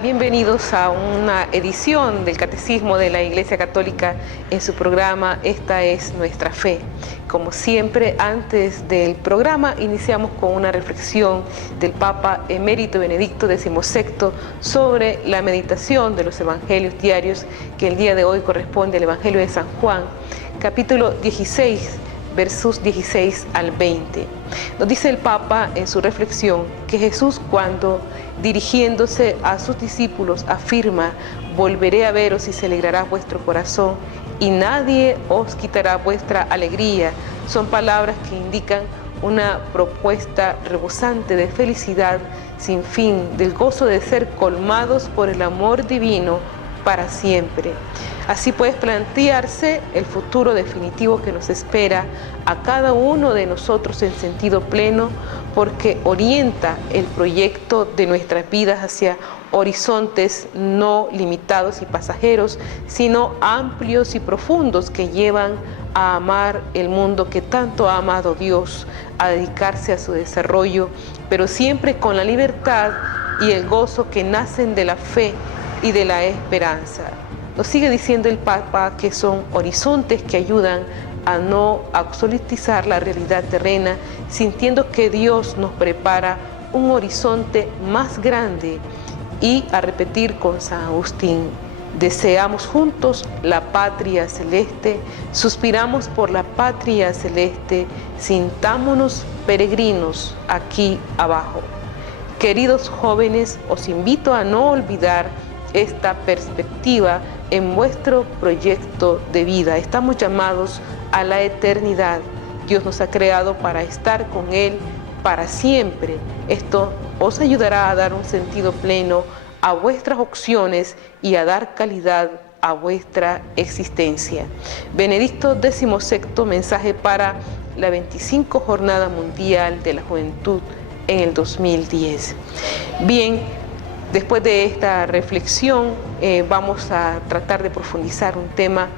tal? Bienvenidos a una edición del Catecismo de la Iglesia Católica en su programa Esta es nuestra fe. Como siempre, antes del programa iniciamos con una reflexión del Papa Emérito Benedicto XVI sobre la meditación de los Evangelios diarios, que el día de hoy corresponde al Evangelio de San Juan, capítulo 16, versos 16 al 20. Nos dice el Papa en su reflexión que Jesús, cuando dirigiéndose a sus discípulos afirma: volveré a veros y se alegrará vuestro corazón y nadie os quitará vuestra alegría, son palabras que indican una propuesta rebosante de felicidad sin fin, del gozo de ser colmados por el amor divino para siempre. Así puede plantearse el futuro definitivo que nos espera a cada uno de nosotros en sentido pleno, porque orienta el proyecto de nuestras vidas hacia horizontes no limitados y pasajeros, sino amplios y profundos, que llevan a amar el mundo que tanto ha amado Dios, a dedicarse a su desarrollo, pero siempre con la libertad y el gozo que nacen de la fe y de la esperanza. Nos sigue diciendo el Papa que son horizontes que ayudan a no absolutizar la realidad terrena, sintiendo que Dios nos prepara un horizonte más grande, y a repetir con San Agustín: deseamos juntos la patria celeste, suspiramos por la patria celeste, sintámonos peregrinos aquí abajo. Queridos jóvenes, os invito a no olvidar esta perspectiva en vuestro proyecto de vida. Estamos llamados a la eternidad. Dios nos ha creado para estar con Él para siempre. Esto os ayudará a dar un sentido pleno a vuestras opciones y a dar calidad a vuestra existencia. Benedicto XVI, mensaje para la 25 Jornada Mundial de la Juventud en el 2010. Bien, después de esta reflexión vamos a tratar de profundizar un tema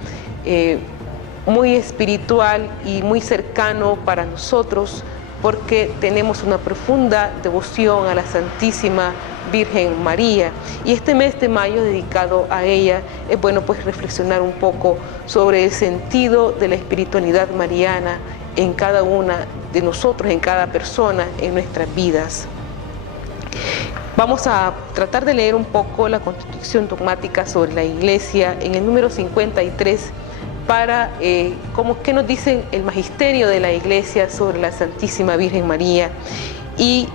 muy espiritual y muy cercano para nosotros, porque tenemos una profunda devoción a la Santísima Virgen María, y este mes de mayo dedicado a ella es bueno pues reflexionar un poco sobre el sentido de la espiritualidad mariana en cada una de nosotros, en cada persona, en nuestras vidas. Vamos a tratar de leer un poco la Constitución Dogmática sobre la Iglesia en el número 53 para qué nos dice el magisterio de la Iglesia sobre la Santísima Virgen María. Y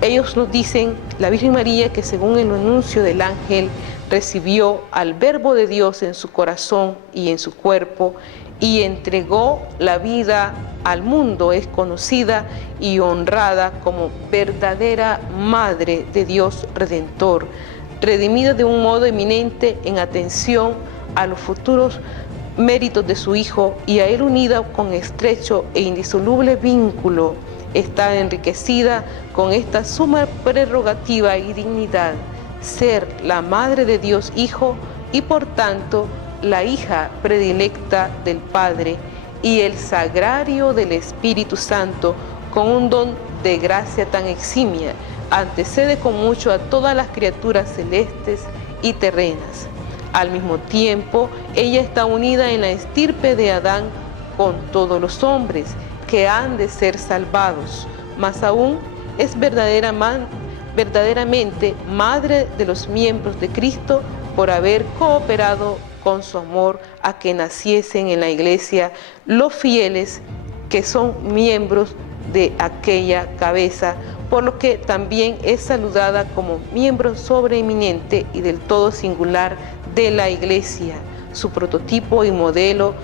ellos nos dicen: la Virgen María, que según el anuncio del ángel recibió al Verbo de Dios en su corazón y en su cuerpo y entregó la vida al mundo, es conocida y honrada como verdadera Madre de Dios Redentor, redimida de un modo eminente en atención a los futuros méritos de su Hijo, y a Él unida con estrecho e indisoluble vínculo, está enriquecida con esta suma prerrogativa y dignidad: ser la Madre de Dios Hijo y por tanto la hija predilecta del Padre, y el sagrario del Espíritu Santo, con un don de gracia tan eximia, antecede con mucho a todas las criaturas celestes y terrenas. Al mismo tiempo, ella está unida en la estirpe de Adán con todos los hombres que han de ser salvados. Más aún, es verdaderamente madre de los miembros de Cristo, por haber cooperado con su amor a que naciesen en la Iglesia los fieles que son miembros de aquella cabeza, por lo que también es saludada como miembro sobreeminente y del todo singular de la Iglesia, su prototipo y modelo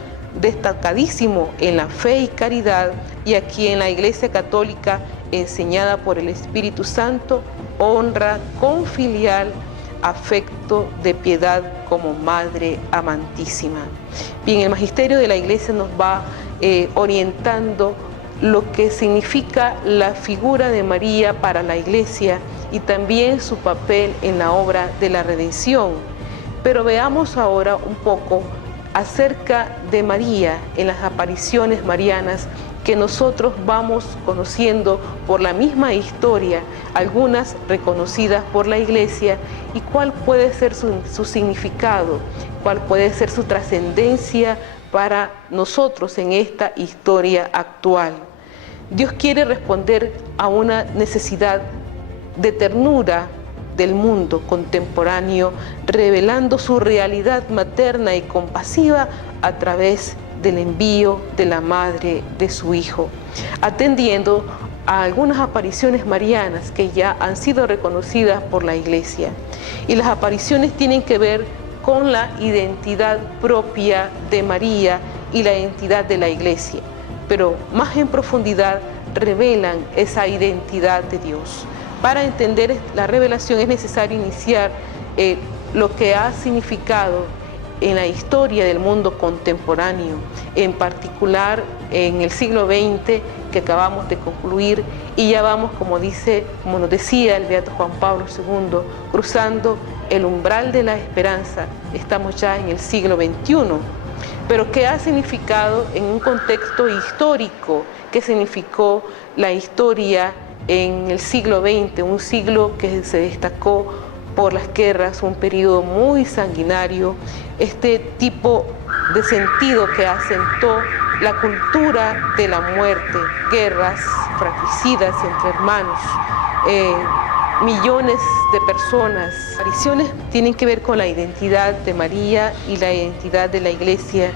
destacadísimo en la fe y caridad, y a quien la Iglesia Católica, enseñada por el Espíritu Santo, honra con filial afecto de piedad como Madre amantísima. Bien, el magisterio de la Iglesia nos va orientando lo que significa la figura de María para la Iglesia y también su papel en la obra de la redención. Pero veamos ahora un poco acerca de María en las apariciones marianas que nosotros vamos conociendo por la misma historia, algunas reconocidas por la Iglesia, y cuál puede ser su significado, cuál puede ser su trascendencia para nosotros en esta historia actual. Dios quiere responder a una necesidad de ternura del mundo contemporáneo, revelando su realidad materna y compasiva a través del envío de la madre de su Hijo, atendiendo a algunas apariciones marianas que ya han sido reconocidas por la Iglesia. Y las apariciones tienen que ver con la identidad propia de María y la identidad de la Iglesia, pero más en profundidad revelan esa identidad de Dios. Para entender la revelación es necesario iniciar lo que ha significado en la historia del mundo contemporáneo, en particular en el siglo XX que acabamos de concluir, y ya vamos, como nos decía el Beato Juan Pablo II, cruzando el umbral de la esperanza. Estamos ya en el siglo XXI, pero ¿qué ha significado en un contexto histórico? ¿Qué significó la historia en el siglo XX? Un siglo que se destacó por las guerras, un periodo muy sanguinario, este tipo de sentido que asentó la cultura de la muerte, guerras fratricidas entre hermanos, millones de personas. Las apariciones tienen que ver con la identidad de María y la identidad de la Iglesia,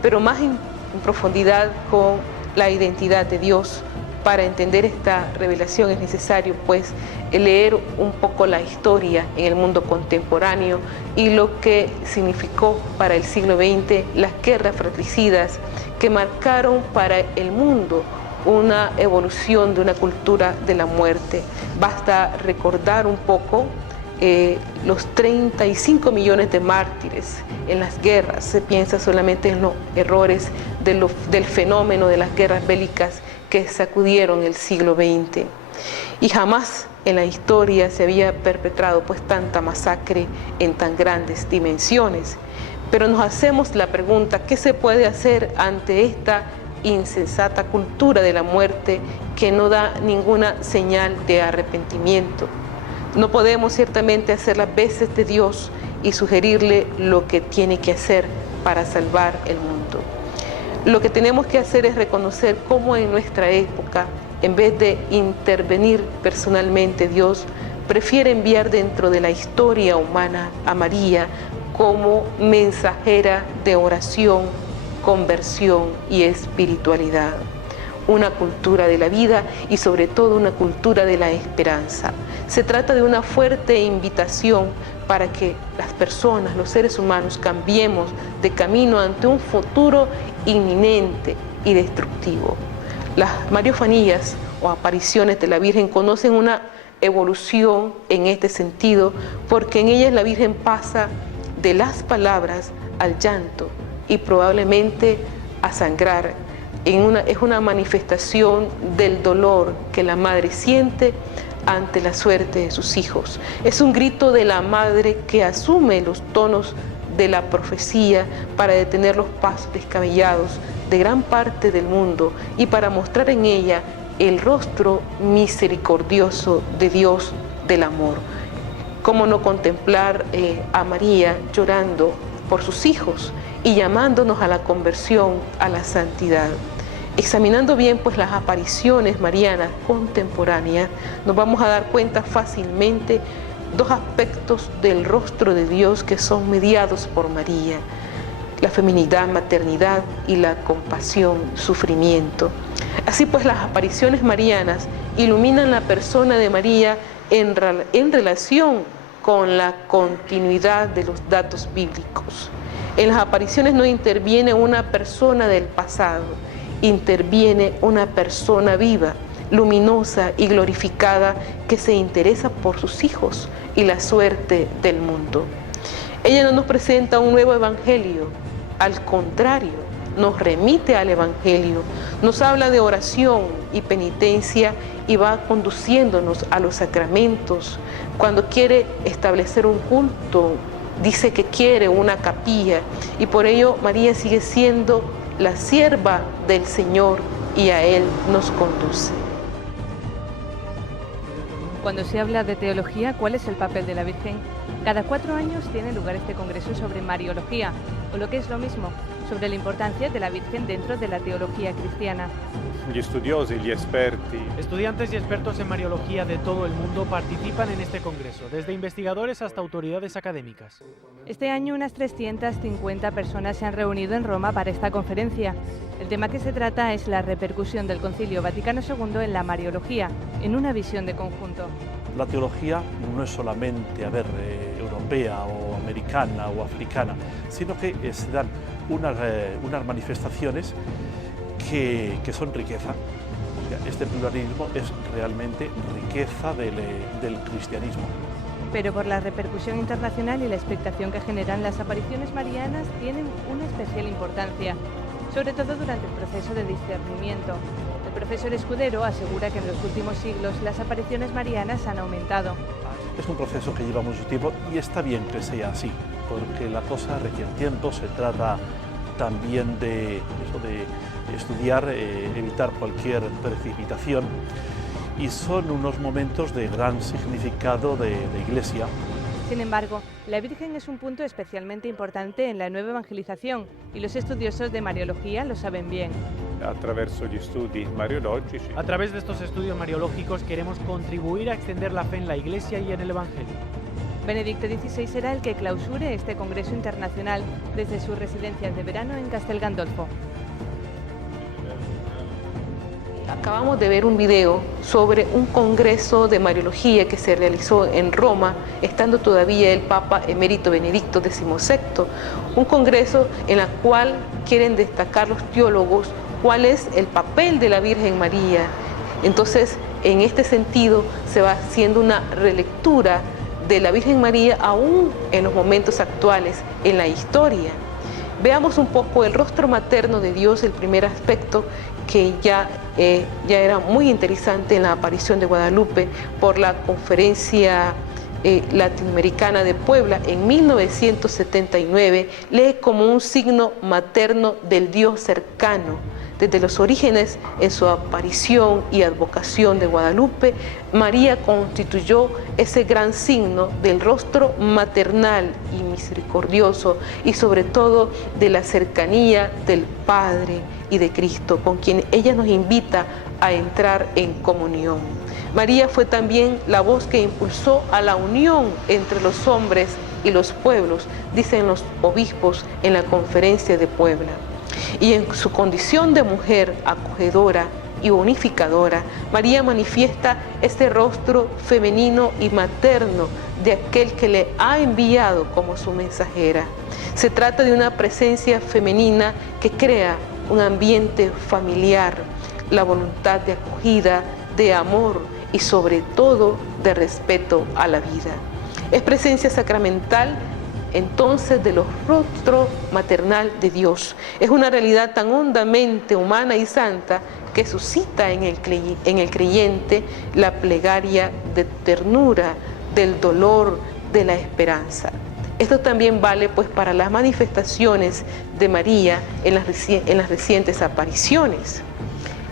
pero más en profundidad con la identidad de Dios. Para entender esta revelación es necesario pues leer un poco la historia en el mundo contemporáneo y lo que significó para el siglo XX las guerras fratricidas que marcaron para el mundo una evolución de una cultura de la muerte. Basta recordar un poco los 35 millones de mártires en las guerras. Se piensa solamente en los errores del fenómeno de las guerras bélicas que sacudieron el siglo XX. Y jamás en la historia se había perpetrado pues tanta masacre en tan grandes dimensiones. Pero nos hacemos la pregunta, ¿qué se puede hacer ante esta insensata cultura de la muerte que no da ninguna señal de arrepentimiento? No podemos ciertamente hacer las veces de Dios y sugerirle lo que tiene que hacer para salvar el mundo. Lo que tenemos que hacer es reconocer cómo en nuestra época, en vez de intervenir personalmente, Dios prefiere enviar dentro de la historia humana a María como mensajera de oración, conversión y espiritualidad. Una cultura de la vida y sobre todo una cultura de la esperanza. Se trata de una fuerte invitación para que las personas, los seres humanos, cambiemos de camino ante un futuro inminente y destructivo. Las mariofanías o apariciones de la Virgen conocen una evolución en este sentido, porque en ellas la Virgen pasa de las palabras al llanto y probablemente a sangrar. Es una manifestación del dolor que la madre siente ante la suerte de sus hijos. Es un grito de la madre que asume los tonos de la profecía para detener los pasos descabellados de gran parte del mundo y para mostrar en ella el rostro misericordioso de Dios del amor. ¿Cómo no contemplar a María llorando por sus hijos y llamándonos a la conversión, a la santidad? Examinando bien pues las apariciones marianas contemporáneas, nos vamos a dar cuenta fácilmente dos aspectos del rostro de Dios que son mediados por María: la feminidad, maternidad, y la compasión, sufrimiento. Así pues, las apariciones marianas iluminan la persona de María en relación con la continuidad de los datos bíblicos. En las apariciones no interviene una persona del pasado, interviene una persona viva, luminosa y glorificada que se interesa por sus hijos y la suerte del mundo. Ella no nos presenta un nuevo evangelio, al contrario, nos remite al evangelio, nos habla de oración y penitencia y va conduciéndonos a los sacramentos. Cuando quiere establecer un culto, dice que quiere una capilla, y por ello María sigue siendo la sierva del Señor y a Él nos conduce. Cuando se habla de teología, ¿cuál es el papel de la Virgen? Cada 4 años tiene lugar este congreso sobre Mariología, o lo que es lo mismo, sobre la importancia de la Virgen dentro de la teología cristiana. Estudiantes y expertos en Mariología de todo el mundo participan en este congreso, desde investigadores hasta autoridades académicas. Este año unas 350 personas se han reunido en Roma para esta conferencia. El tema que se trata es la repercusión del Concilio Vaticano II en la Mariología, en una visión de conjunto. La teología no es solamente, europea o americana o africana, sino que se dan unas manifestaciones que son riqueza. O sea, este pluralismo es realmente riqueza del cristianismo. Pero por la repercusión internacional y la expectación que generan, las apariciones marianas tienen una especial importancia, sobre todo durante el proceso de discernimiento. El profesor Escudero asegura que en los últimos siglos las apariciones marianas han aumentado. Es un proceso que lleva mucho tiempo y está bien que sea así, porque la cosa requiere tiempo, se trata también de estudiar, evitar cualquier precipitación, y son unos momentos de gran significado de Iglesia. Sin embargo, la Virgen es un punto especialmente importante en la nueva evangelización y los estudiosos de Mariología lo saben bien. A través de estos estudios mariológicos queremos contribuir a extender la fe en la Iglesia y en el Evangelio. Benedicto XVI será el que clausure este congreso internacional desde sus residencias de verano en Castel Gandolfo. Acabamos de ver un video sobre un congreso de Mariología que se realizó en Roma, estando todavía el Papa Emérito Benedicto XVI, un congreso en el cual quieren destacar los teólogos cuál es el papel de la Virgen María. Entonces, en este sentido, se va haciendo una relectura de la Virgen María aún en los momentos actuales, en la historia. Veamos un poco el rostro materno de Dios, el primer aspecto que ya era muy interesante en la aparición de Guadalupe por la Conferencia Latinoamericana de Puebla en 1979, lee como un signo materno del Dios cercano. Desde los orígenes, en su aparición y advocación de Guadalupe, María constituyó ese gran signo del rostro maternal y misericordioso, y sobre todo de la cercanía del Padre y de Cristo, con quien ella nos invita a entrar en comunión. María fue también la voz que impulsó a la unión entre los hombres y los pueblos, dicen los obispos en la Conferencia de Puebla. Y en su condición de mujer acogedora y unificadora, María manifiesta este rostro femenino y materno de aquel que le ha enviado como su mensajera. Se trata de una presencia femenina que crea un ambiente familiar, la voluntad de acogida, de amor y sobre todo de respeto a la vida. Es presencia sacramental entonces del rostro maternal de Dios. Es una realidad tan hondamente humana y santa que suscita en el creyente la plegaria de ternura, del dolor, de la esperanza. Esto también vale pues para las manifestaciones de María en las recientes apariciones.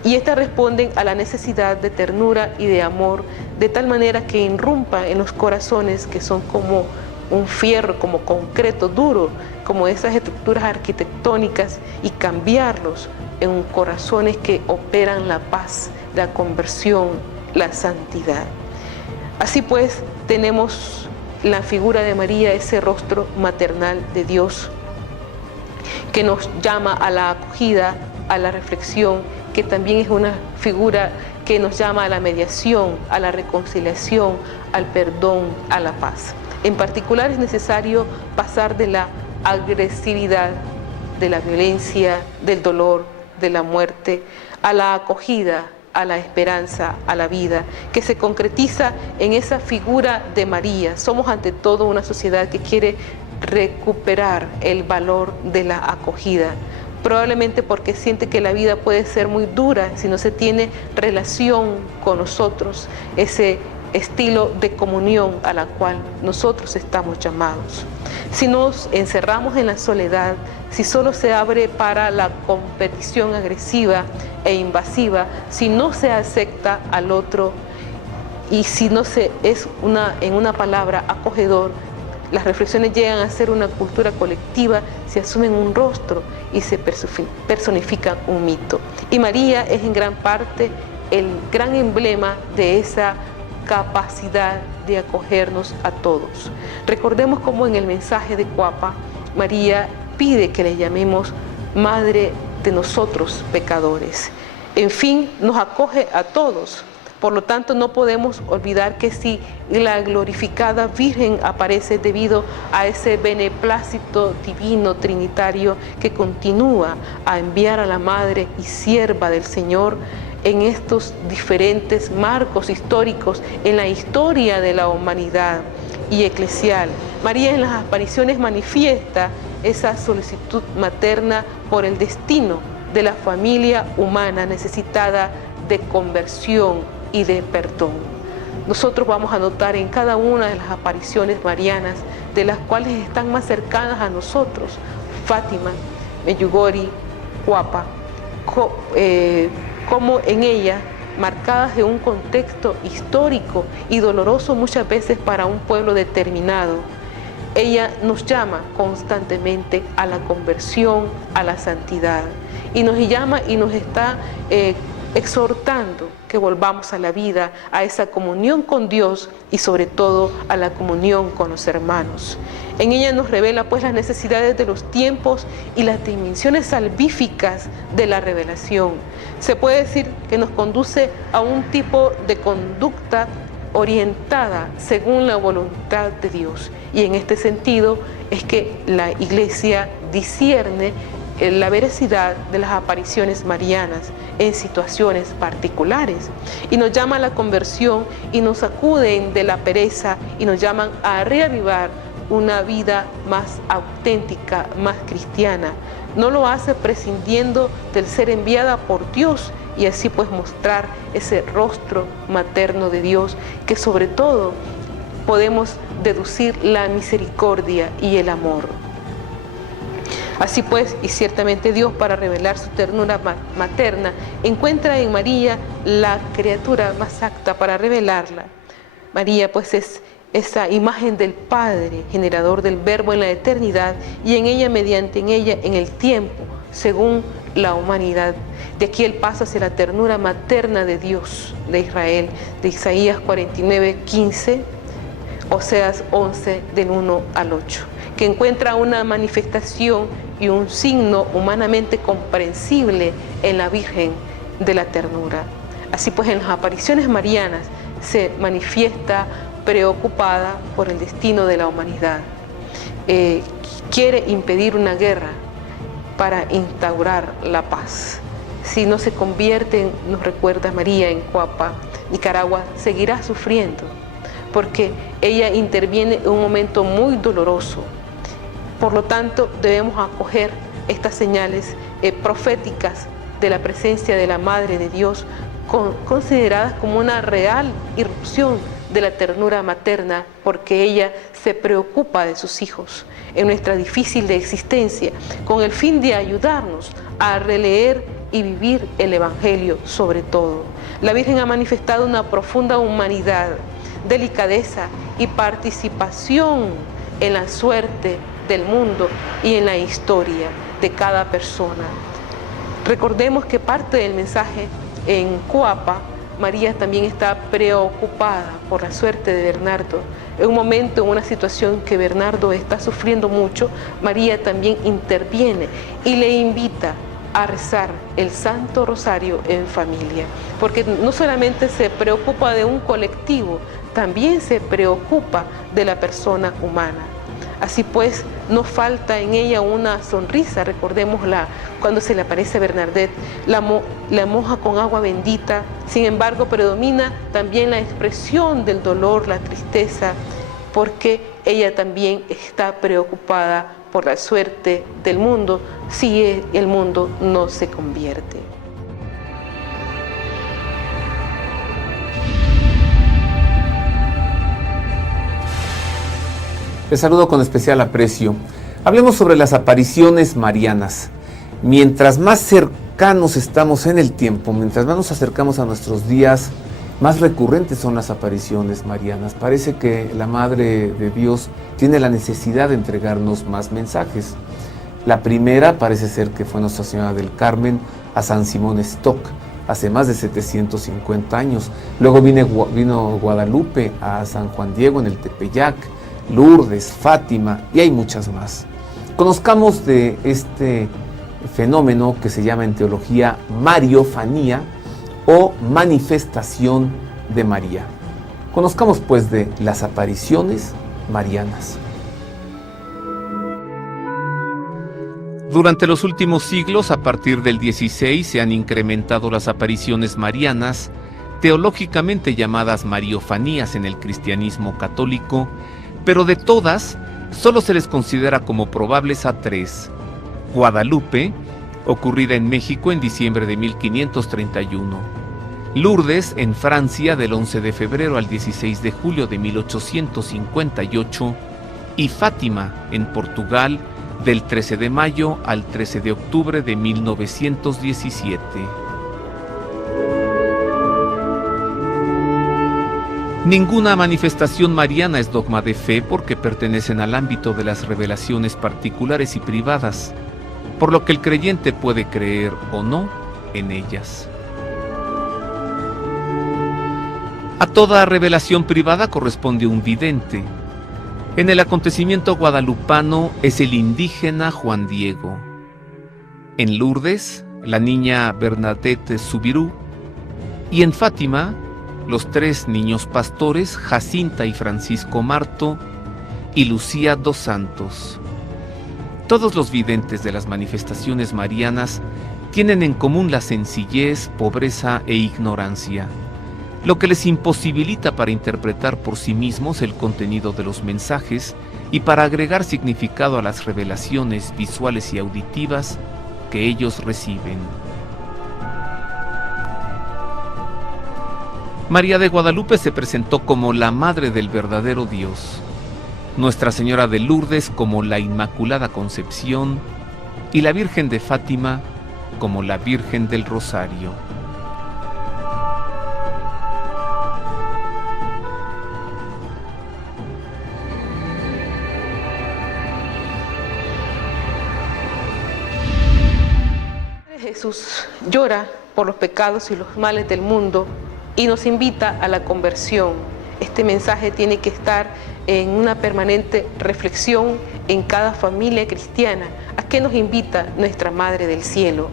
Y estas responden a la necesidad de ternura y de amor, de tal manera que irrumpa en los corazones que son como un fierro, como concreto duro, como esas estructuras arquitectónicas, y cambiarlos en corazones que operan la paz, la conversión, la santidad. Así pues, tenemos la figura de María, ese rostro maternal de Dios, que nos llama a la acogida, a la reflexión, que también es una figura que nos llama a la mediación, a la reconciliación, al perdón, a la paz. En particular es necesario pasar de la agresividad, de la violencia, del dolor, de la muerte, a la acogida, a la esperanza, a la vida, que se concretiza en esa figura de María. Somos ante todo una sociedad que quiere recuperar el valor de la acogida, probablemente porque siente que la vida puede ser muy dura si no se tiene relación con nosotros, ese estilo de comunión a la cual nosotros estamos llamados. Si nos encerramos en la soledad, si solo se abre para la competición agresiva e invasiva, si no se acepta al otro y si no se es en una palabra acogedor, las reflexiones llegan a ser una cultura colectiva, se asumen un rostro y se personifican un mito. Y María es en gran parte el gran emblema de esa capacidad de acogernos a todos. Recordemos cómo en el mensaje de Cuapa, María pide que le llamemos Madre de nosotros pecadores. En fin, nos acoge a todos. Por lo tanto, no podemos olvidar que si la glorificada Virgen aparece debido a ese beneplácito divino trinitario que continúa a enviar a la Madre y sierva del Señor en estos diferentes marcos históricos en la historia de la humanidad y eclesial. María en las apariciones manifiesta esa solicitud materna por el destino de la familia humana necesitada de conversión y de perdón. Nosotros vamos a notar en cada una de las apariciones marianas, de las cuales están más cercanas a nosotros, Fátima, Medjugorje, Cuapa, como en ella, marcadas de un contexto histórico y doloroso muchas veces para un pueblo determinado, ella nos llama constantemente a la conversión, a la santidad, y nos llama y nos está exhortando que volvamos a la vida, a esa comunión con Dios y sobre todo a la comunión con los hermanos. En ella nos revela pues las necesidades de los tiempos y las dimensiones salvíficas de la revelación. Se puede decir que nos conduce a un tipo de conducta orientada según la voluntad de Dios. Y en este sentido es que la Iglesia discierne la veracidad de las apariciones marianas en situaciones particulares y nos llama a la conversión y nos sacuden de la pereza y nos llaman a reavivar una vida más auténtica, más cristiana. No lo hace prescindiendo del ser enviada por Dios y así pues mostrar ese rostro materno de Dios que sobre todo podemos deducir la misericordia y el amor. Así pues, y ciertamente Dios, para revelar su ternura materna, encuentra en María la criatura más apta para revelarla. María, pues, es esa imagen del Padre, generador del Verbo en la eternidad, y en ella, mediante en ella, en el tiempo, según la humanidad. De aquí el paso hacia la ternura materna de Dios, de Israel, de Isaías 49:15, Oseas 11, del 1 al 8, que encuentra una manifestación y un signo humanamente comprensible en la Virgen de la ternura. Así pues, en las apariciones marianas se manifiesta preocupada por el destino de la humanidad. Quiere impedir una guerra para instaurar la paz. Si no se convierte, nos recuerda María en Cuapa, Nicaragua seguirá sufriendo, porque ella interviene en un momento muy doloroso. Por lo tanto, debemos acoger estas señales proféticas de la presencia de la Madre de Dios, consideradas como una real irrupción de la ternura materna, porque ella se preocupa de sus hijos en nuestra difícil existencia, con el fin de ayudarnos a releer y vivir el Evangelio sobre todo. La Virgen ha manifestado una profunda humanidad, delicadeza y participación en la suerte del mundo y en la historia de cada persona. Recordemos que parte del mensaje en Cuapa, María también está preocupada por la suerte de Bernardo. En un momento, en una situación que Bernardo está sufriendo mucho, María también interviene y le invita a rezar el Santo Rosario en familia, porque no solamente se preocupa de un colectivo, también se preocupa de la persona humana. Así pues, no falta en ella una sonrisa. Recordémosla cuando se le aparece a Bernadette, la moja con agua bendita. Sin embargo, predomina también la expresión del dolor, la tristeza, porque ella también está preocupada por la suerte del mundo si el mundo no se convierte. Les saludo con especial aprecio. Hablemos sobre las apariciones marianas. Mientras más cercanos estamos en el tiempo, mientras más nos acercamos a nuestros días, más recurrentes son las apariciones marianas. Parece que la Madre de Dios tiene la necesidad de entregarnos más mensajes. La primera parece ser que fue Nuestra Señora del Carmen a San Simón Stock, hace más de 750 años. Luego vino Guadalupe a San Juan Diego en el Tepeyac, Lourdes, Fátima, y hay muchas más. Conozcamos de este fenómeno que se llama en teología mariofanía o manifestación de María. Conozcamos pues de las apariciones marianas. Durante los últimos siglos, a partir del XVI, se han incrementado las apariciones marianas, teológicamente llamadas mariofanías en el cristianismo católico, pero de todas, solo se les considera como probables a tres: Guadalupe, ocurrida en México en diciembre de 1531; Lourdes, en Francia, del 11 de febrero al 16 de julio de 1858; y Fátima, en Portugal, del 13 de mayo al 13 de octubre de 1917. Ninguna manifestación mariana es dogma de fe porque pertenecen al ámbito de las revelaciones particulares y privadas, por lo que el creyente puede creer o no en ellas. A toda revelación privada corresponde un vidente. En el acontecimiento guadalupano es el indígena Juan Diego. En Lourdes, la niña Bernadette Subirú. Y en Fátima, los tres niños pastores, Jacinta y Francisco Marto, y Lucía dos Santos. Todos los videntes de las manifestaciones marianas tienen en común la sencillez, pobreza e ignorancia, lo que les imposibilita para interpretar por sí mismos el contenido de los mensajes y para agregar significado a las revelaciones visuales y auditivas que ellos reciben. María de Guadalupe se presentó como la Madre del verdadero Dios, Nuestra Señora de Lourdes como la Inmaculada Concepción y la Virgen de Fátima como la Virgen del Rosario. Jesús llora por los pecados y los males del mundo y nos invita a la conversión. Este mensaje tiene que estar en una permanente reflexión en cada familia cristiana. ¿A qué nos invita nuestra Madre del Cielo?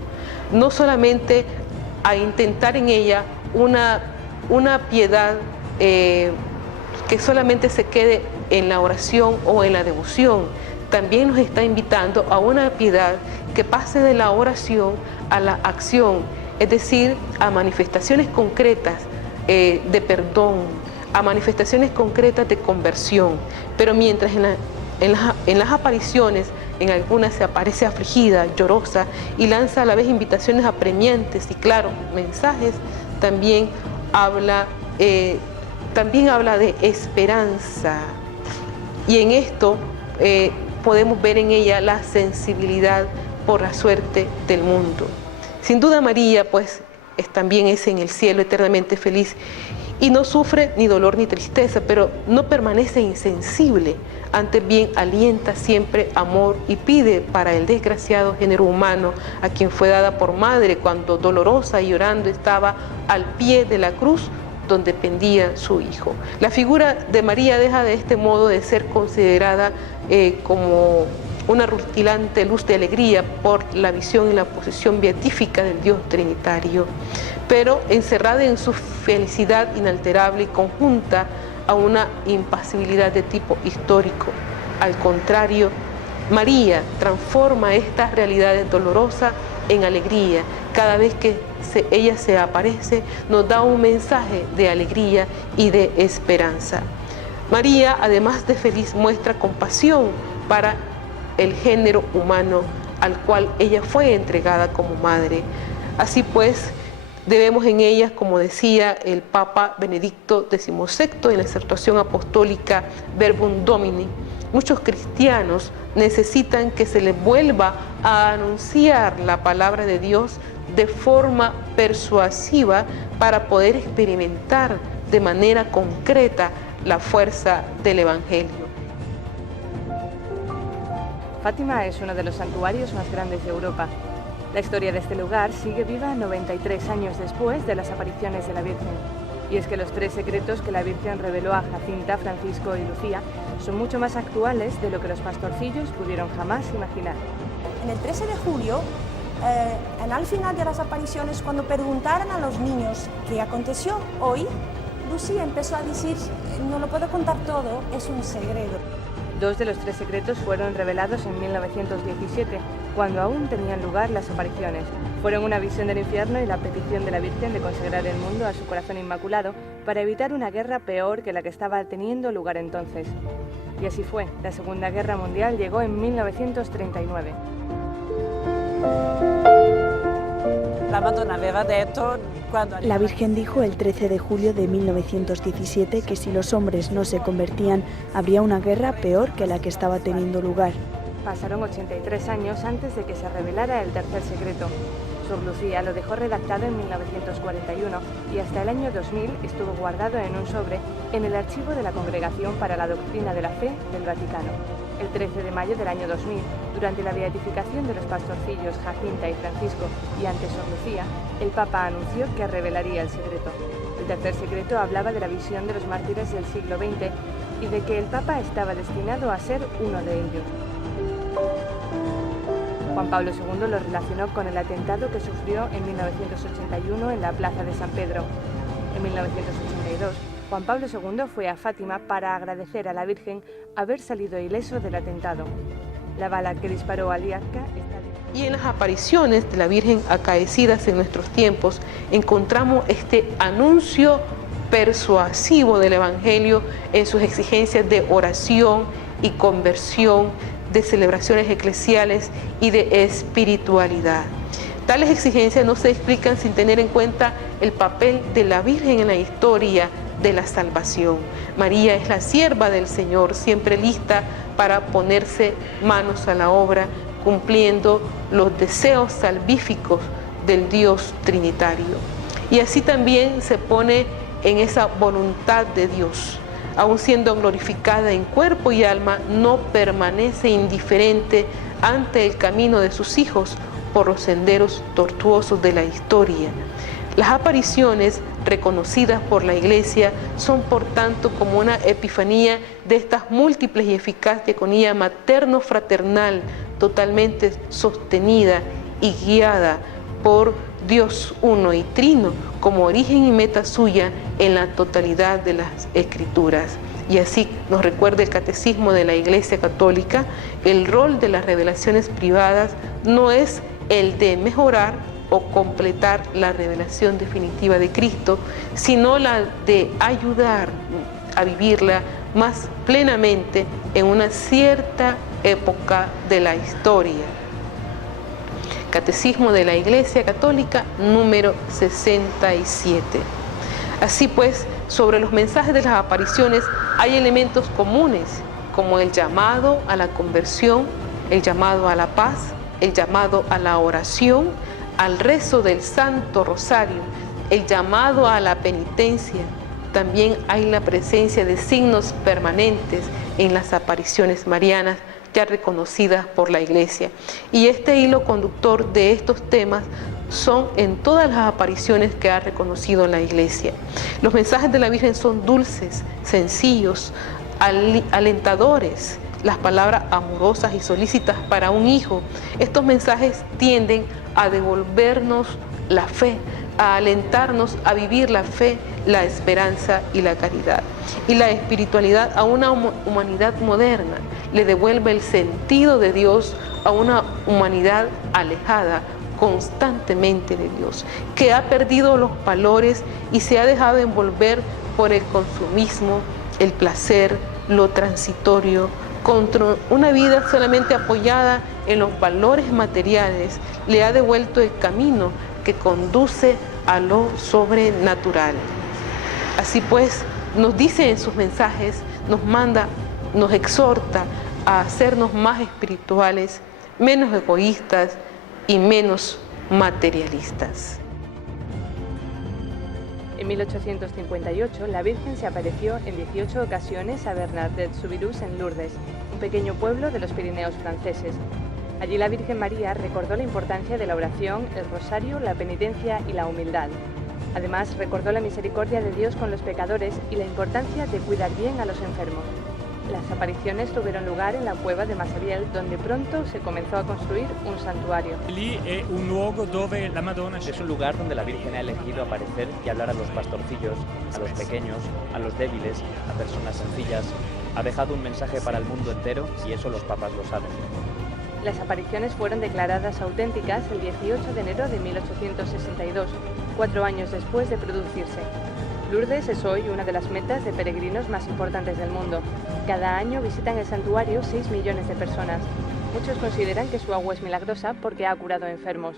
No solamente a intentar en ella una piedad que solamente se quede en la oración o en la devoción. También nos está invitando a una piedad que pase de la oración a la acción, es decir, a manifestaciones concretas de perdón, a manifestaciones concretas de conversión. Pero mientras en las apariciones, en algunas se aparece afligida, llorosa y lanza a la vez invitaciones apremiantes y claro, mensajes, también habla de esperanza. Y en esto podemos ver en ella la sensibilidad por la suerte del mundo. Sin duda María, pues, también es en el cielo eternamente feliz y no sufre ni dolor ni tristeza, pero no permanece insensible, antes bien alienta siempre amor y pide para el desgraciado género humano a quien fue dada por madre cuando dolorosa y llorando estaba al pie de la cruz donde pendía su hijo. La figura de María deja de este modo de ser considerada como una rutilante luz de alegría por la visión y la posición beatífica del Dios Trinitario, pero encerrada en su felicidad inalterable y conjunta a una impasibilidad de tipo histórico. Al contrario, María transforma estas realidades dolorosas en alegría. Cada vez que ella se aparece, nos da un mensaje de alegría y de esperanza. María, además de feliz, muestra compasión para el género humano al cual ella fue entregada como madre. Así pues, debemos en ellas, como decía el Papa Benedicto XVI en la exhortación apostólica Verbum Domini, muchos cristianos necesitan que se les vuelva a anunciar la palabra de Dios de forma persuasiva para poder experimentar de manera concreta la fuerza del Evangelio. Fátima es uno de los santuarios más grandes de Europa. La historia de este lugar sigue viva 93 años después de las apariciones de la Virgen. Y es que los 3 secretos que la Virgen reveló a Jacinta, Francisco y Lucía son mucho más actuales de lo que los pastorcillos pudieron jamás imaginar. En el 13 de julio, al final de las apariciones, cuando preguntaron a los niños qué aconteció hoy, Lucía empezó a decir, no lo puedo contar todo, es un secreto. 2 de los 3 secretos fueron revelados en 1917, cuando aún tenían lugar las apariciones. Fueron una visión del infierno y la petición de la Virgen de consagrar el mundo a su corazón inmaculado para evitar una guerra peor que la que estaba teniendo lugar entonces. Y así fue, la Segunda Guerra Mundial llegó en 1939. La Virgen dijo el 13 de julio de 1917 que si los hombres no se convertían, habría una guerra peor que la que estaba teniendo lugar. Pasaron 83 años antes de que se revelara el tercer secreto. Sor Lucía lo dejó redactado en 1941 y hasta el año 2000 estuvo guardado en un sobre en el archivo de la Congregación para la Doctrina de la Fe del Vaticano. El 13 de mayo del año 2000, durante la beatificación de los pastorcillos Jacinta y Francisco y ante Sor Lucía, el Papa anunció que revelaría el secreto. El tercer secreto hablaba de la visión de los mártires del siglo XX y de que el Papa estaba destinado a ser uno de ellos. Juan Pablo II lo relacionó con el atentado que sufrió en 1981 en la Plaza de San Pedro. En 1982, Juan Pablo II fue a Fátima para agradecer a la Virgen haber salido ileso del atentado. La bala que disparó a Liatka está... Y en las apariciones de la Virgen acaecidas en nuestros tiempos encontramos este anuncio persuasivo del Evangelio en sus exigencias de oración y conversión, de celebraciones eclesiales y de espiritualidad. Tales exigencias no se explican sin tener en cuenta el papel de la Virgen en la historia de la salvación. María es la sierva del Señor, siempre lista para ponerse manos a la obra, cumpliendo los deseos salvíficos del Dios Trinitario. Y así también se pone en esa voluntad de Dios. Aun siendo glorificada en cuerpo y alma, no permanece indiferente ante el camino de sus hijos por los senderos tortuosos de la historia. Las apariciones reconocidas por la Iglesia son por tanto como una epifanía de estas múltiples y eficaz diaconía materno-fraternal totalmente sostenida y guiada por Dios uno y trino como origen y meta suya en la totalidad de las Escrituras. Y así nos recuerda el Catecismo de la Iglesia Católica, el rol de las revelaciones privadas no es el de mejorar o completar la revelación definitiva de Cristo, sino la de ayudar a vivirla más plenamente en una cierta época de la historia. Catecismo de la Iglesia Católica número 67. Así pues, sobre los mensajes de las apariciones hay elementos comunes, como el llamado a la conversión, el llamado a la paz, el llamado a la oración, al rezo del Santo Rosario, el llamado a la penitencia. También hay la presencia de signos permanentes en las apariciones marianas ya reconocidas por la Iglesia. Y este hilo conductor de estos temas son en todas las apariciones que ha reconocido la Iglesia. Los mensajes de la Virgen son dulces, sencillos, alentadores, las palabras amorosas y solícitas para un hijo. Estos mensajes tienden a devolvernos la fe, a alentarnos a vivir la fe, la esperanza y la caridad. Y la espiritualidad a una humanidad moderna le devuelve el sentido de Dios a una humanidad alejada constantemente de Dios, que ha perdido los valores y se ha dejado envolver por el consumismo, el placer, lo transitorio, contra una vida solamente apoyada en los valores materiales, le ha devuelto el camino que conduce a lo sobrenatural. Así pues, nos dice en sus mensajes, nos manda, nos exhorta a hacernos más espirituales, menos egoístas y menos materialistas. En 1858, la Virgen se apareció en 18 ocasiones a Bernadette-Soubirous en Lourdes, un pequeño pueblo de los Pirineos franceses. Allí la Virgen María recordó la importancia de la oración, el rosario, la penitencia y la humildad. Además, recordó la misericordia de Dios con los pecadores y la importancia de cuidar bien a los enfermos. Las apariciones tuvieron lugar en la cueva de Massabielle, donde pronto se comenzó a construir un santuario. Es un lugar donde la Virgen ha elegido aparecer y hablar a los pastorcillos, a los pequeños, a los débiles, a personas sencillas. Ha dejado un mensaje para el mundo entero y eso los papas lo saben. Las apariciones fueron declaradas auténticas el 18 de enero de 1862, 4 años después de producirse. Lourdes es hoy una de las metas de peregrinos más importantes del mundo. Cada año visitan el santuario 6 millones de personas. Muchos consideran que su agua es milagrosa porque ha curado enfermos.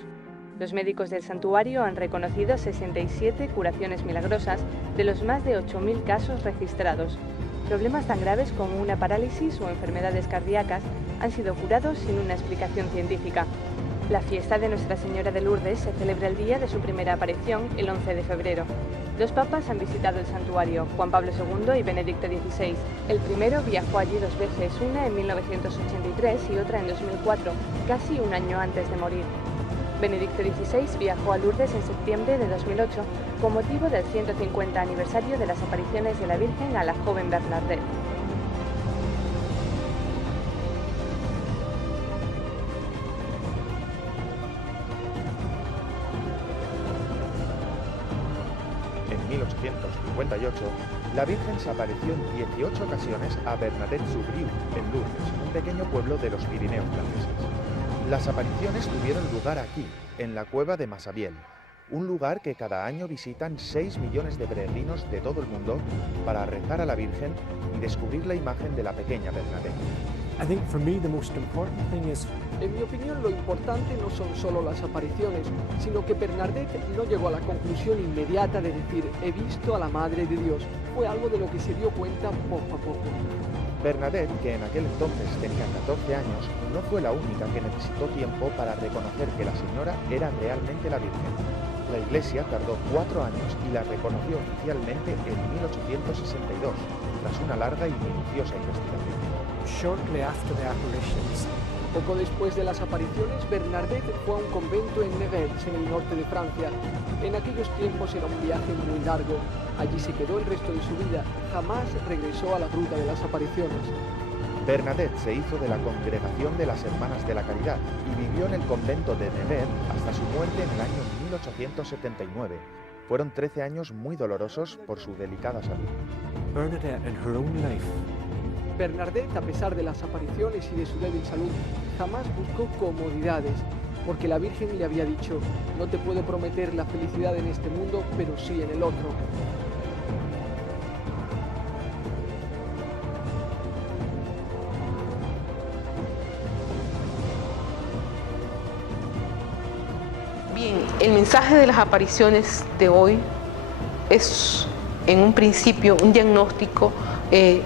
Los médicos del santuario han reconocido 67 curaciones milagrosas de los más de 8.000 casos registrados. Problemas tan graves como una parálisis o enfermedades cardíacas han sido curados sin una explicación científica. La fiesta de Nuestra Señora de Lourdes se celebra el día de su primera aparición, el 11 de febrero. 2 papas han visitado el santuario, Juan Pablo II y Benedicto XVI. El primero viajó allí 2 veces, una en 1983 y otra en 2004, casi un año antes de morir. Benedicto XVI viajó a Lourdes en septiembre de 2008 con motivo del 150 aniversario de las apariciones de la Virgen a la joven Bernadette. En 1858, la Virgen se apareció en 18 ocasiones a Bernadette-Soubirous, en Lourdes, un pequeño pueblo de los Pirineos franceses. Las apariciones tuvieron lugar aquí, en la cueva de Massabielle, un lugar que cada año visitan 6 millones de peregrinos de todo el mundo para rezar a la Virgen y descubrir la imagen de la pequeña Bernadette. En mi opinión, lo importante no son solo las apariciones, sino que Bernadette no llegó a la conclusión inmediata de decir «he visto a la Madre de Dios». Fue algo de lo que se dio cuenta poco a poco. Bernadette, que en aquel entonces tenía 14 años, no fue la única que necesitó tiempo para reconocer que la señora era realmente la Virgen. La Iglesia tardó 4 años y la reconoció oficialmente en 1862, tras una larga y minuciosa investigación. Poco después de las apariciones, Bernadette fue a un convento en Nevers, en el norte de Francia. En aquellos tiempos era un viaje muy largo. Allí se quedó el resto de su vida. Jamás regresó a la ruta de las apariciones. Bernadette se hizo de la congregación de las Hermanas de la Caridad y vivió en el convento de Nevers hasta su muerte en el año 1879. Fueron 13 años muy dolorosos por su delicada salud. Bernadette, a pesar de las apariciones y de su débil salud, jamás buscó comodidades, porque la Virgen le había dicho, no te puedo prometer la felicidad en este mundo, pero sí en el otro. Bien, el mensaje de las apariciones de hoy es, en un principio, un diagnóstico.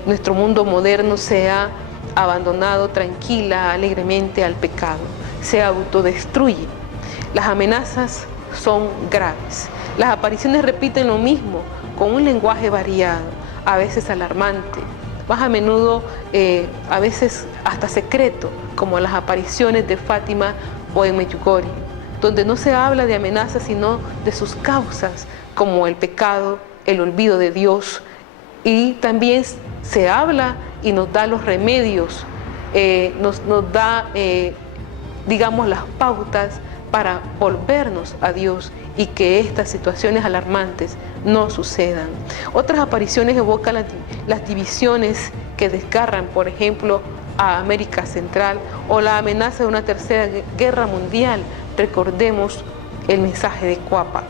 Nuestro mundo moderno se ha abandonado tranquila, alegremente al pecado, se autodestruye. Las amenazas son graves. Las apariciones repiten lo mismo, con un lenguaje variado, a veces alarmante, más a menudo, a veces hasta secreto, como las apariciones de Fátima o en Medjugorje, donde no se habla de amenazas, sino de sus causas, como el pecado, el olvido de Dios, y también se habla y nos da los remedios, nos da, digamos, las pautas para volvernos a Dios y que estas situaciones alarmantes no sucedan. Otras apariciones evocan las divisiones que desgarran, por ejemplo, a América Central o la amenaza de una tercera guerra mundial. Recordemos el mensaje de Cuapa.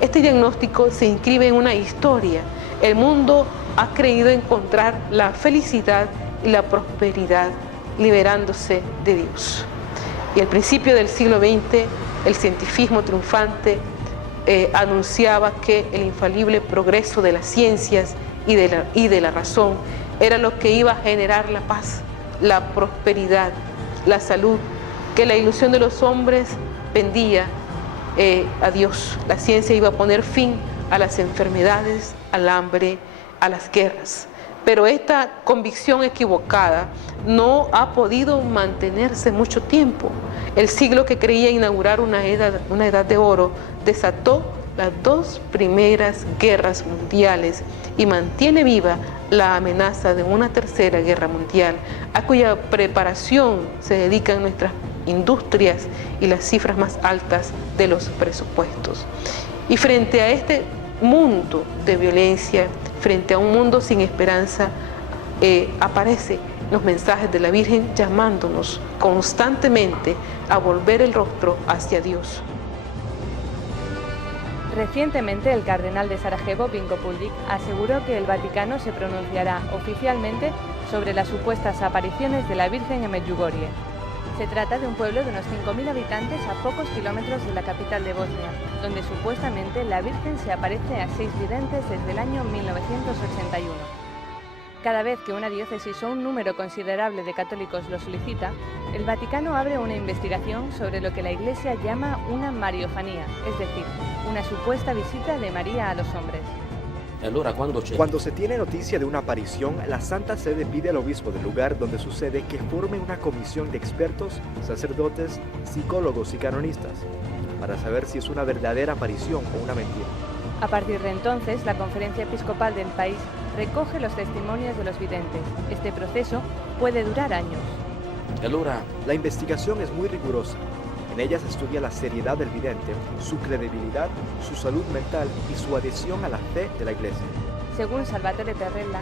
Este diagnóstico se inscribe en una historia. El mundo ha creído encontrar la felicidad y la prosperidad liberándose de Dios. Y al principio del siglo XX, el cientifismo triunfante anunciaba que el infalible progreso de las ciencias y de la razón era lo que iba a generar la paz la prosperidad, la salud, que la ilusión de los hombres pendía a Dios. La ciencia iba a poner fin a las enfermedades, al hambre, a las guerras. Pero esta convicción equivocada no ha podido mantenerse mucho tiempo. El siglo que creía inaugurar una edad de oro desató las 2 primeras guerras mundiales y mantiene viva la amenaza de una tercera guerra mundial, a cuya preparación se dedican nuestras industrias y las cifras más altas de los presupuestos. Y frente a este mundo de violencia, frente a un mundo sin esperanza, aparecen los mensajes de la Virgen llamándonos constantemente a volver el rostro hacia Dios. Recientemente, el cardenal de Sarajevo, Vinko Puldic, aseguró que el Vaticano se pronunciará oficialmente sobre las supuestas apariciones de la Virgen en Medjugorje. Se trata de un pueblo de unos 5.000 habitantes a pocos kilómetros de la capital de Bosnia, donde supuestamente la Virgen se aparece a 6 videntes desde el año 1981. Cada vez que una diócesis o un número considerable de católicos lo solicita, el Vaticano abre una investigación sobre lo que la Iglesia llama una mariofanía, es decir, una supuesta visita de María a los hombres. Cuando se tiene noticia de una aparición, la Santa Sede pide al obispo del lugar donde sucede que forme una comisión de expertos, sacerdotes, psicólogos y canonistas, para saber si es una verdadera aparición o una mentira. A partir de entonces, la Conferencia Episcopal del país recoge los testimonios de los videntes. Este proceso puede durar años. La investigación es muy rigurosa. En ella se estudia la seriedad del vidente, su credibilidad, su salud mental y su adhesión a la fe de la Iglesia. Según Salvatore Perrella,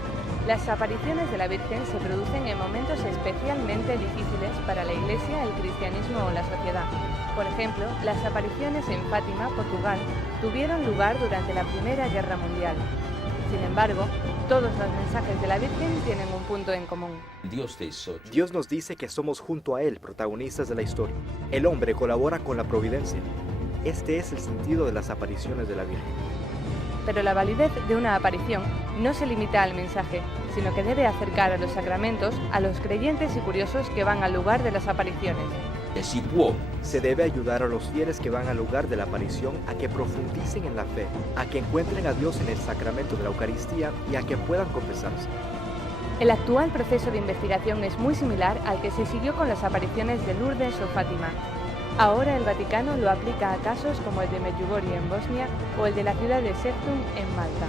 las apariciones de la Virgen se producen en momentos especialmente difíciles para la Iglesia, el cristianismo o la sociedad. Por ejemplo, las apariciones en Fátima, Portugal, tuvieron lugar durante la Primera Guerra Mundial. Sin embargo, todos los mensajes de la Virgen tienen un punto en común. Dios nos dice que somos junto a Él protagonistas de la historia. El hombre colabora con la providencia. Este es el sentido de las apariciones de la Virgen. Pero la validez de una aparición no se limita al mensaje, sino que debe acercar a los sacramentos a los creyentes y curiosos que van al lugar de las apariciones. Se debe ayudar a los fieles que van al lugar de la aparición a que profundicen en la fe, a que encuentren a Dios en el sacramento de la Eucaristía y a que puedan confesarse. El actual proceso de investigación es muy similar al que se siguió con las apariciones de Lourdes o Fátima. Ahora el Vaticano lo aplica a casos como el de Medjugorje en Bosnia o el de la ciudad de Sefton en Malta.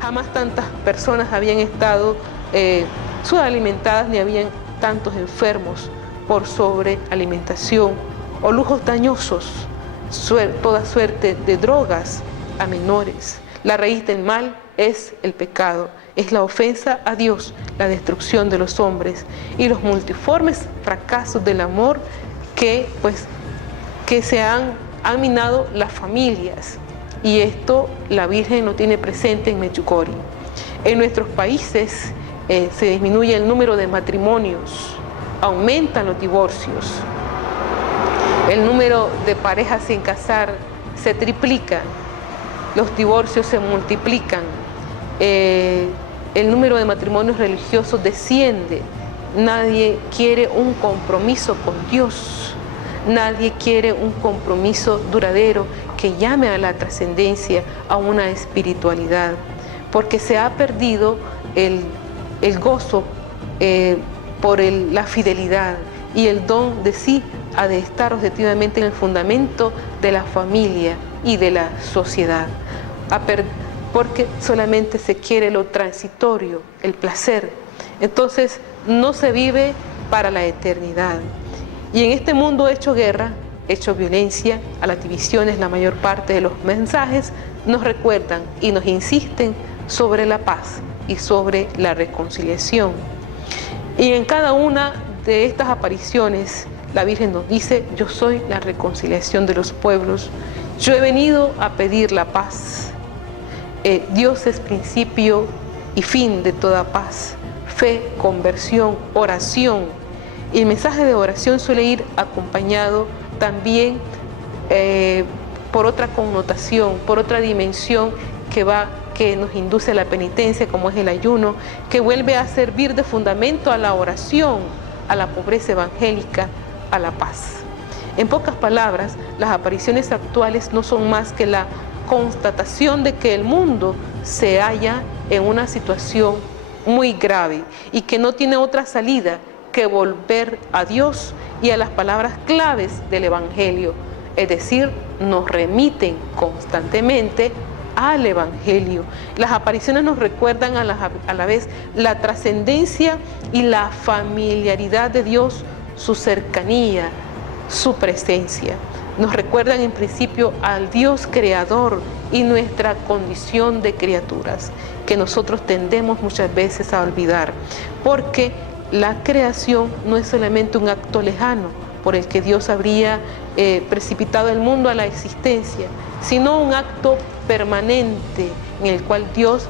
Jamás tantas personas habían estado subalimentadas ni habían tantos enfermos por sobrealimentación o lujos dañosos, toda suerte de drogas a menores. La raíz del mal es el pecado, es la ofensa a Dios, la destrucción de los hombres y los multiformes fracasos del amor que se han minado las familias. Y esto la Virgen lo tiene presente en Medjugorje. En nuestros países se disminuye el número de matrimonios, aumentan los divorcios, el número de parejas sin casar se triplica, los divorcios se multiplican, el número de matrimonios religiosos desciende, nadie quiere un compromiso con Dios, nadie quiere un compromiso duradero que llame a la trascendencia, a una espiritualidad, porque se ha perdido el gozo por la fidelidad y el don de sí ha de estar objetivamente en el fundamento de la familia y de la sociedad, porque solamente se quiere lo transitorio, el placer. Entonces no se vive para la eternidad. Y en este mundo hecho guerra, hecho violencia, a las divisiones, la mayor parte de los mensajes nos recuerdan y nos insisten sobre la paz y sobre la reconciliación. Y en cada una de estas apariciones, la Virgen nos dice: yo soy la reconciliación de los pueblos, yo he venido a pedir la paz. Dios es principio y fin de toda paz, fe, conversión, oración. Y el mensaje de oración suele ir acompañado también por otra connotación, por otra dimensión que nos induce a la penitencia, como es el ayuno, que vuelve a servir de fundamento a la oración, a la pobreza evangélica, a la paz. En pocas palabras, las apariciones actuales no son más que la constatación de que el mundo se halla en una situación muy grave y que no tiene otra salida que volver a Dios y a las palabras claves del Evangelio, es decir, nos remiten constantemente al Evangelio. Las apariciones nos recuerdan a la vez la trascendencia y la familiaridad de Dios, su cercanía, su presencia. Nos recuerdan en principio al Dios creador y nuestra condición de criaturas, que nosotros tendemos muchas veces a olvidar, porque la creación no es solamente un acto lejano por el que Dios habría precipitado el mundo a la existencia, sino un acto permanente en el cual Dios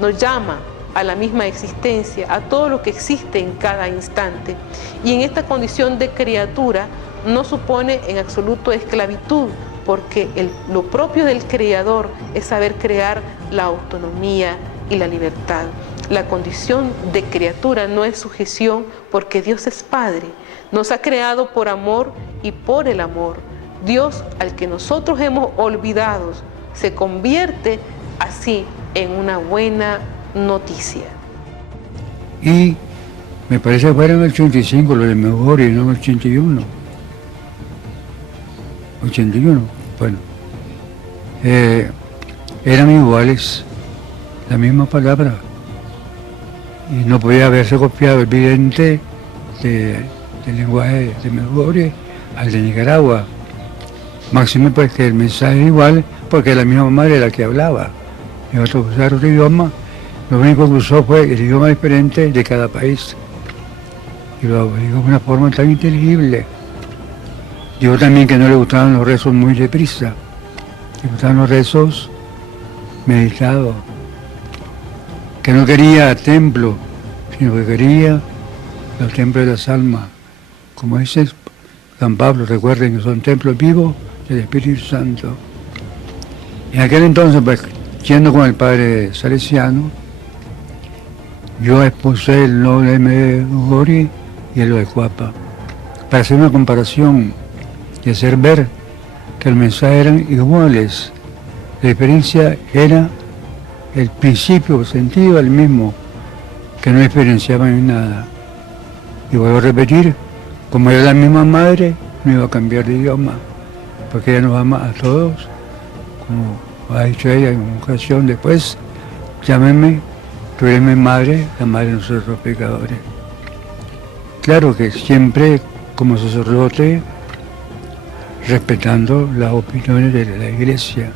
nos llama a la misma existencia, a todo lo que existe en cada instante. Y en esta condición de criatura no supone en absoluto esclavitud, porque lo propio del Creador es saber crear la autonomía y la libertad. La condición de criatura no es sujeción, porque Dios es Padre. Nos ha creado por amor y por el amor. Dios, al que nosotros hemos olvidado, se convierte así en una buena noticia. Y me parece que fueron el 85 lo de mejor y no el 81. 81, bueno. Eran iguales, la misma palabra. Y no podía haberse copiado el vidente del lenguaje de Medjugorje al de Nicaragua. Máximo pues que el mensaje es igual, porque la misma madre la que hablaba. En otro idioma, lo único que usó fue el idioma diferente de cada país. Y lo digo de una forma tan inteligible. Digo también que no le gustaban los rezos muy deprisa. Le gustaban los rezos meditados. Que no quería templo, sino que quería los templos de las almas. Como dice San Pablo, recuerden que son templos vivos del Espíritu Santo. En aquel entonces, pues, yendo con el padre Salesiano, yo expuse el no de Medjugorje y el de Cuapa, para hacer una comparación y hacer ver que los mensajes eran iguales. La diferencia era el principio, el sentido el mismo, que no diferenciaban en nada. Y vuelvo a repetir, como era la misma madre, no iba a cambiar de idioma, porque ella nos ama a todos, como ha dicho ella en una ocasión después, llámeme, tú eres mi madre, la madre de nosotros pecadores. Claro que siempre como sacerdote, respetando las opiniones de la Iglesia.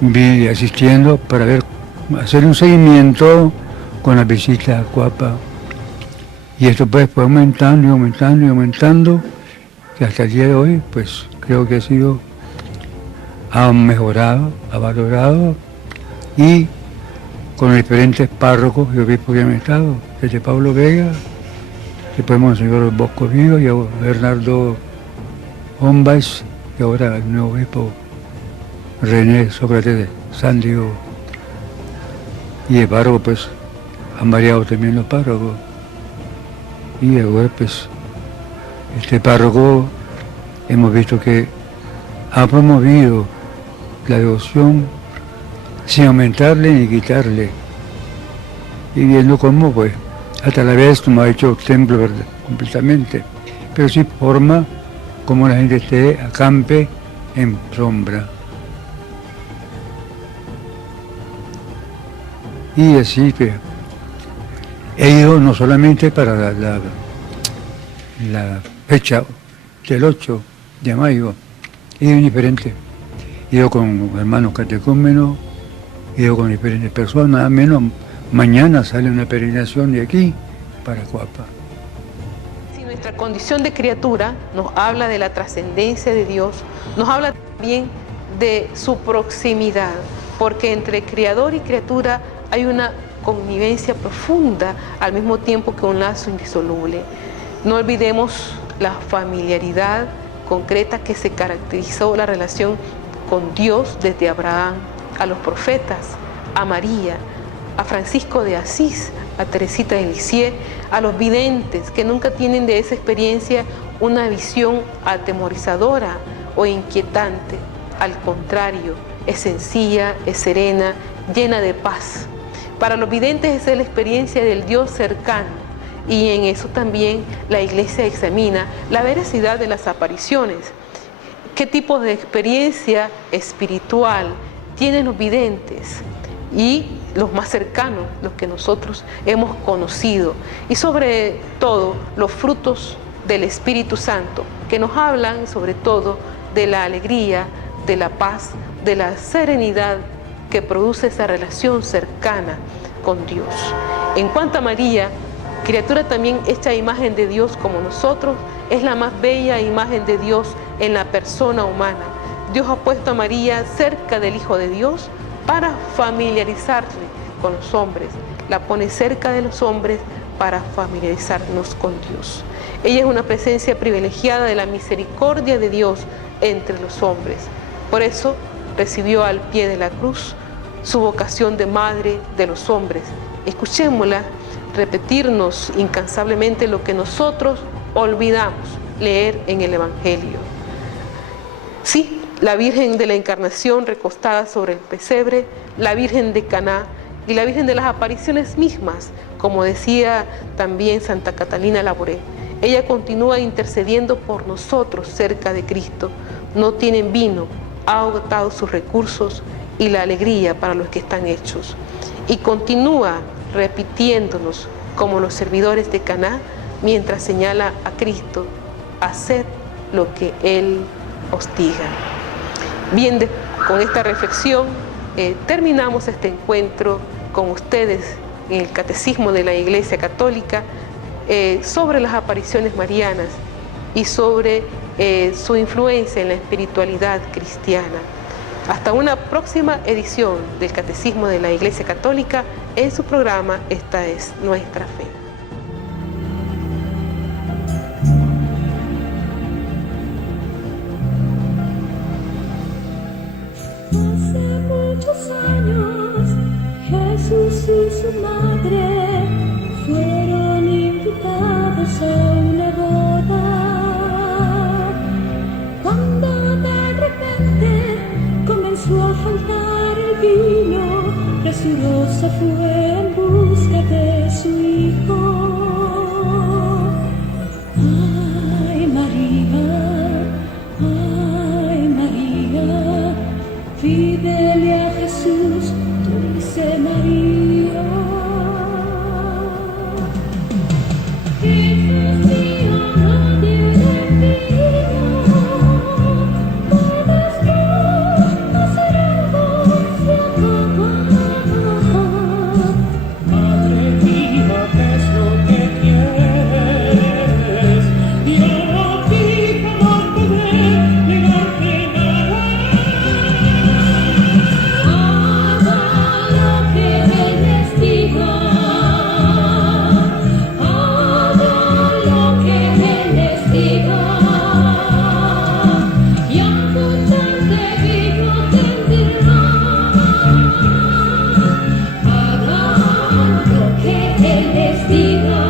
Vi asistiendo para hacer un seguimiento con la visita a Cuapa. Y esto pues fue aumentando y aumentando y aumentando, que hasta el día de hoy pues creo que ha mejorado, ha valorado, y con los diferentes párrocos y obispos que han estado, desde Pablo Vega, después Monseñor Bosco Vigo y a Bernardo Hombais, y ahora el nuevo obispo René Sócrates de San Diego. Y el párroco pues han variado también los párrocos. Y ahora pues este párroco hemos visto que ha promovido la devoción sin aumentarle ni quitarle. Y viendo cómo pues hasta la vez no ha hecho templo completamente, pero sí forma como la gente esté acampe en sombra. Y así que he ido no solamente para la fecha del 8 de mayo, he ido diferente. He ido con hermanos catecúmenos, he ido con diferentes personas, al menos mañana sale una peregrinación de aquí para Cuapa. Si nuestra condición de criatura nos habla de la trascendencia de Dios, nos habla también de su proximidad, porque entre creador y criatura hay una connivencia profunda, al mismo tiempo que un lazo indisoluble. No olvidemos la familiaridad concreta que se caracterizó la relación con Dios desde Abraham, a los profetas, a María, a Francisco de Asís, a Teresita de Lisieux, a los videntes que nunca tienen de esa experiencia una visión atemorizadora o inquietante. Al contrario, es sencilla, es serena, llena de paz. Para los videntes es la experiencia del Dios cercano, y en eso también la Iglesia examina la veracidad de las apariciones. ¿Qué tipo de experiencia espiritual tienen los videntes y los más cercanos, los que nosotros hemos conocido? Y sobre todo los frutos del Espíritu Santo, que nos hablan sobre todo de la alegría, de la paz, de la serenidad que produce esa relación cercana con Dios. En cuanto a María, criatura también hecha a imagen de Dios como nosotros, es la más bella imagen de Dios en la persona humana. Dios ha puesto a María cerca del Hijo de Dios para familiarizarle con los hombres. La pone cerca de los hombres para familiarizarnos con Dios. Ella es una presencia privilegiada de la misericordia de Dios entre los hombres. Por eso recibió al pie de la cruz su vocación de madre de los hombres. Escuchémosla repetirnos incansablemente lo que nosotros olvidamos leer en el Evangelio. Sí, la Virgen de la Encarnación recostada sobre el pesebre, la Virgen de Caná y la Virgen de las apariciones mismas, como decía también Santa Catalina Labouré. Ella continúa intercediendo por nosotros cerca de Cristo. No tienen vino, ha agotado sus recursos y la alegría para los que están hechos. Y continúa repitiéndonos como los servidores de Caná mientras señala a Cristo: haced lo que Él os diga. Bien, con esta reflexión terminamos este encuentro con ustedes en el Catecismo de la Iglesia Católica sobre las apariciones marianas y sobre su influencia en la espiritualidad cristiana. Hasta una próxima edición del Catecismo de la Iglesia Católica en su programa Esta es Nuestra Fe. Hace muchos años, Jesús y su madre fueron invitados a una boda. Cuando de repente comenzó a faltar el vino, presurosa fue en busca de su hijo. Ay, María, pídele a Jesús, dulce María. Hijos míos, nadie le pido, puedes tú hacer algo si acaba. Madre mía, ¿qué es lo que quieres? Yo a ti jamás podré negarte nada. Haga lo que Él les diga, haga lo que Él les diga, y abundante vino tendrán. Hagan lo que Él les diga.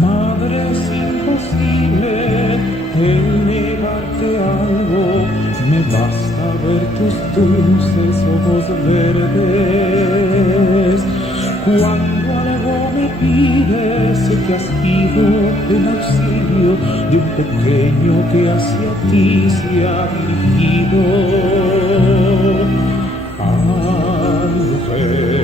Madre, es imposible el negarte algo, me basta ver tus dulces ojos verdes. Cuando algo me pides, sé que has ido en auxilio de un pequeño que hacia ti se ha dirigido. Ángel